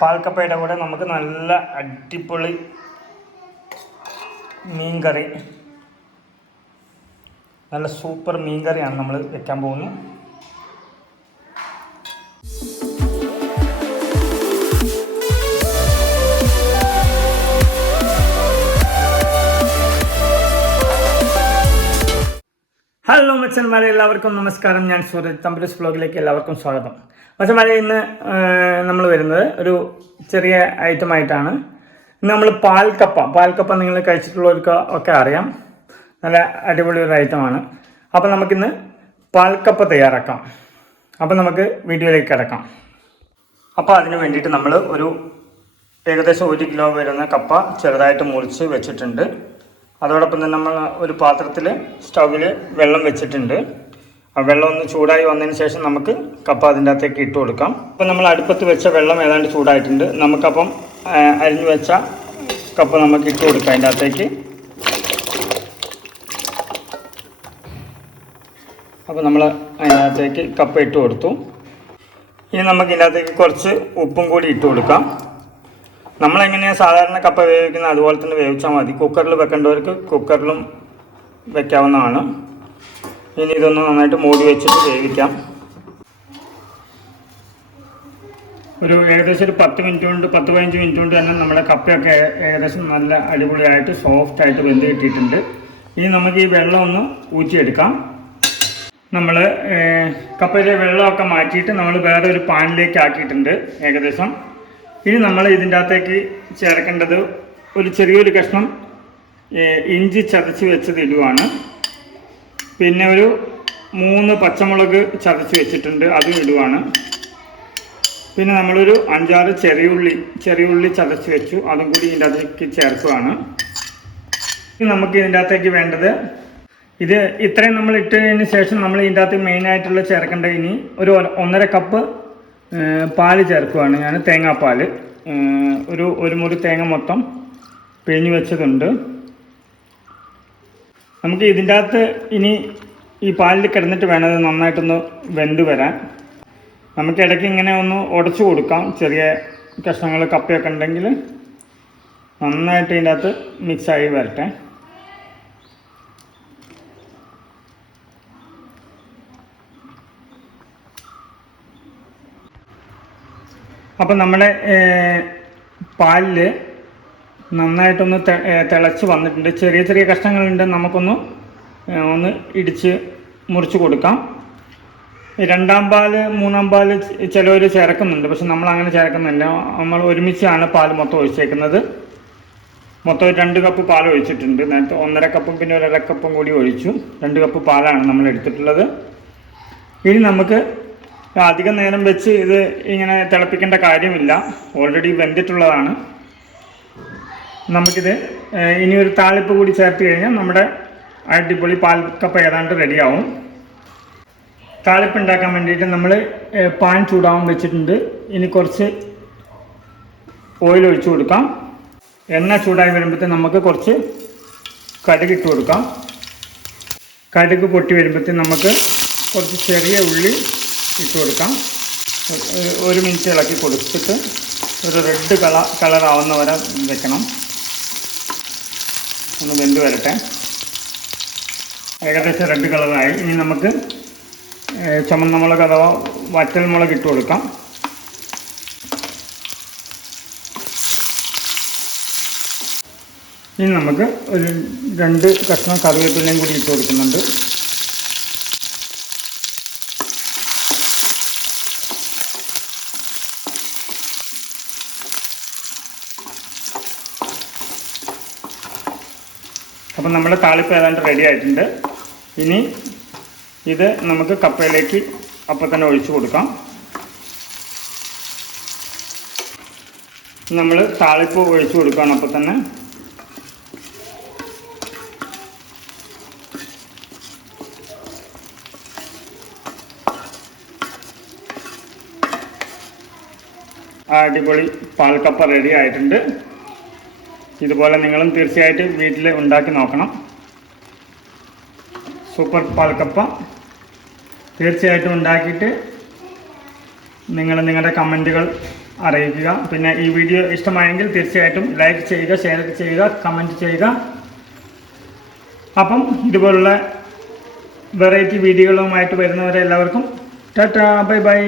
പാൽക്കപ്പയുടെ കൂടെ നമുക്ക് നല്ല അടിപൊളി മീൻ കറി നല്ല സൂപ്പർ മീൻ കറിയാണ് നമ്മൾ വെക്കാൻ പോകുന്നത്. ഹലോ മച്ചന്മാരെ എല്ലാവർക്കും നമസ്കാരം. ഞാൻ സൂരജ് തമ്പുരസ് ബ്ലോഗിലേക്ക് എല്ലാവർക്കും സ്വാഗതം. മച്ചന്മാരെ ഇന്ന് നമ്മൾ വരുന്നത് ഒരു ചെറിയ ഐറ്റം ആയിട്ടാണ്. ഇന്ന് നമ്മൾ പാൽക്കപ്പ പാൽക്കപ്പ നിങ്ങൾ കഴിച്ചിട്ടുള്ളവർക്ക് ഒക്കെ അറിയാം. നല്ല അടിപൊളി ഒരു ഐറ്റമാണ് അപ്പോൾ നമുക്കിന്ന് പാൽക്കപ്പ തയ്യാറാക്കാം. അപ്പോൾ നമുക്ക് വീഡിയോയിലേക്ക് കിടക്കാം. അപ്പോൾ അതിന് വേണ്ടിയിട്ട് നമ്മൾ ഒരു ഏകദേശം ഒരു കിലോ വരുന്ന കപ്പ ചെറുതായിട്ട് മുറിച്ച് വെച്ചിട്ടുണ്ട്. അതോടൊപ്പം തന്നെ നമ്മൾ ഒരു പാത്രത്തിൽ സ്റ്റൗവിൽ വെള്ളം വെച്ചിട്ടുണ്ട്. വെള്ളം ഒന്ന് ചൂടായി വന്നതിന് ശേഷം നമുക്ക് കപ്പ അതിന്റെ അകത്തേക്ക് ഇട്ട് കൊടുക്കാം. അപ്പോൾ നമ്മൾ അടുപ്പത്ത് വെച്ച വെള്ളം ഏതാണ്ട് ചൂടായിട്ടുണ്ട്. നമുക്കപ്പം അരിഞ്ഞു വെച്ച കപ്പ നമുക്ക് ഇട്ട് കൊടുക്കാം അതിന്റെ അകത്തേക്ക്. അപ്പോൾ നമ്മൾ അതിനകത്തേക്ക് കപ്പ ഇട്ട് കൊടുത്തു. ഇനി നമുക്ക് ഇതിനകത്തേക്ക് കുറച്ച് ഉപ്പും കൂടി ഇട്ട് കൊടുക്കാം. നമ്മളെങ്ങനെയാണ് സാധാരണ കപ്പ വേവിക്കുന്നത്? അതുപോലെ തന്നെ വേവിച്ചാൽ മതി. കുക്കറിൽ വെക്കേണ്ടവർക്ക് കുക്കറിലും വെക്കാവുന്നതാണ്. ഇനി ഇതൊന്ന് നന്നായിട്ട് മൂടി വെച്ചിട്ട് വേവിക്കാം. ഒരു ഏകദേശം ഒരു പത്ത് മിനിറ്റ് കൊണ്ട് പത്ത് പതിനഞ്ച് മിനിറ്റ് കൊണ്ട് തന്നെ നമ്മുടെ കപ്പയൊക്കെ ഏകദേശം നല്ല അടിപൊളിയായിട്ട് സോഫ്റ്റ് ആയിട്ട് വെന്ത് കിട്ടിയിട്ടുണ്ട്. ഇനി നമുക്ക് ഈ വെള്ളം ഒന്ന് ഊറ്റിയെടുക്കാം. നമ്മൾ കപ്പയിലെ വെള്ളമൊക്കെ മാറ്റിയിട്ട് നമ്മൾ വേറെ ഒരു പാനിലേക്ക് ആക്കിയിട്ടുണ്ട് ഏകദേശം. ഇനി നമ്മൾ ഇതിന്റെ അകത്തേക്ക് ചേർക്കേണ്ടത് ഒരു ചെറിയൊരു കഷ്ണം ഇഞ്ചി ചതച്ച് വെച്ചത് ഇടുവാണ്. പിന്നെ ഒരു മൂന്ന് പച്ചമുളക് ചതച്ച് വെച്ചിട്ടുണ്ട് അതും ഇടുവാണ്. പിന്നെ നമ്മളൊരു അഞ്ചാറ് ചെറിയ ഉള്ളി ചെറിയ ഉള്ളി ചതച്ച് വെച്ചു അതും കൂടി ഇതിന്റെ അകത്തേക്ക് ചേർക്കുകയാണ് നമുക്ക് ഇതിന്റെ അകത്തേക്ക് വേണ്ടത് ഇത് ഇത്രയും നമ്മൾ ഇട്ടതിന് ശേഷം നമ്മൾ ഇതിന്റെ അകത്ത് മെയിനായിട്ടുള്ള ചേർക്കേണ്ട ഇനി ഒരു ഒന്നര കപ്പ് പാൽ ചേർക്കുകയാണ് ഞാൻ തേങ്ങാപ്പാൽ ഒരു ഒരു മുറി തേങ്ങ മൊത്തം പിഴിഞ്ഞ് വെച്ചതുണ്ട്. നമുക്ക് ഇതിന്റെ അകത്ത് ഇനി ഈ പാലിൽ കിടന്നിട്ട് വേണം ഇത് നന്നായിട്ടൊന്ന് വെന്ത് വരാൻ. നമുക്ക് ഇടയ്ക്ക് ഇങ്ങനെ ഒന്ന് ഉടച്ചു കൊടുക്കാം. ചെറിയ കഷ്ണങ്ങൾ കപ്പയൊക്കെ ഉണ്ടെങ്കിൽ നന്നായിട്ട് ഇതിന്റെ അകത്ത് മിക്സായി വരട്ടെ. അപ്പം നമ്മുടെ പാലിൽ നന്നായിട്ടൊന്ന് തിളച്ച് വന്നിട്ടുണ്ട്. ചെറിയ ചെറിയ കഷ്ണങ്ങളുണ്ട്. നമുക്കൊന്ന് ഒന്ന് ഇടിച്ച് മുറിച്ച് കൊടുക്കാം. രണ്ടാം പാൽ മൂന്നാം പാൽ ചിലവർ ചേർക്കുന്നുണ്ട്. പക്ഷെ നമ്മൾ അങ്ങനെ ചേർക്കുന്നില്ല. നമ്മൾ ഒരുമിച്ചാണ് പാൽ മൊത്തം ഒഴിച്ചേക്കുന്നത്. മൊത്തം രണ്ട് കപ്പ് പാൽ ഒഴിച്ചിട്ടുണ്ട്. നേരത്തെ ഒന്നര കപ്പും പിന്നെ ഒരര കപ്പും കൂടി ഒഴിച്ചു. രണ്ട് കപ്പ് പാലാണ് നമ്മൾ എടുത്തിട്ടുള്ളത്. ഇനി നമുക്ക് അധികം നേരം വെച്ച് ഇത് ഇങ്ങനെ തിളപ്പിക്കേണ്ട കാര്യമില്ല. ഓൾറെഡി വെന്തിട്ടുള്ളതാണ്. നമുക്കിത് ഇനി ഒരു താളിപ്പ് കൂടി ചേർത്ത് കഴിഞ്ഞാൽ നമ്മുടെ അടിപൊളി പാൽക്കപ്പ ഏതാണ്ട് റെഡിയാവും. താളിപ്പ് ഉണ്ടാക്കാൻ വേണ്ടിയിട്ട് നമ്മൾ പാൻ ചൂടാവും വെച്ചിട്ടുണ്ട്. ഇനി കുറച്ച് ഓയിൽ ഒഴിച്ചു കൊടുക്കാം. എണ്ണ ചൂടായി വരുമ്പോഴത്തേക്ക് നമുക്ക് കുറച്ച് കടുക് ഇട്ട് കൊടുക്കാം. കടുക് പൊട്ടി വരുമ്പോഴത്തേക്ക് നമുക്ക് കുറച്ച് ചെറിയ ഉള്ളി ഇട്ട് കൊടുക്കാം. ഒരു- ഒരു മിനിറ്റ് ഇളക്കി കൊടുത്തിട്ട് ഒരു റെഡ് കള കളറാവുന്ന വരെ വെക്കണം. ഒന്ന് വെന്ത് വരട്ടെ. ഏകദേശം റെഡ് കളറായി. ഇനി നമുക്ക് ചുമന്ന മുളക് അഥവാ വറ്റൽ മുളക് ഇട്ട് കൊടുക്കാം. ഇനി നമുക്ക് ഒരു രണ്ട് കഷ്ണം കറിവേപ്പിലയും കൂടി ഇട്ട് കൊടുക്കുന്നുണ്ട്. അപ്പം നമ്മുടെ താളിപ്പ് ഏതാണ്ട് റെഡി ആയിട്ടുണ്ട്. ഇനി ഇത് നമുക്ക് കപ്പയിലേക്ക് അപ്പം തന്നെ ഒഴിച്ചു കൊടുക്കാം. നമ്മൾ താളിപ്പ് ഒഴിച്ചു കൊടുക്കുകയാണ് അപ്പം തന്നെ. അടിപൊളി പാൽക്കപ്പ റെഡി ആയിട്ടുണ്ട്. ഇതുപോലെ നിങ്ങളും തീർച്ചയായിട്ടും വീട്ടിൽ ഉണ്ടാക്കി നോക്കണം. സൂപ്പർ പാൽക്കപ്പ തീർച്ചയായിട്ടും ഉണ്ടാക്കിയിട്ട് നിങ്ങൾ നിങ്ങളുടെ കമന്റുകൾ അറിയിക്കുക. പിന്നെ ഈ വീഡിയോ ഇഷ്ടമായെങ്കിൽ തീർച്ചയായിട്ടും ലൈക്ക് ചെയ്യുക ഷെയർ ചെയ്യുക കമന്റ് ചെയ്യുക. അപ്പം ഇതുപോലുള്ള വെറൈറ്റി വീഡിയോകളുമായിട്ട് വരുന്നവരെ എല്ലാവർക്കും ടാറ്റാ ബൈ ബൈ.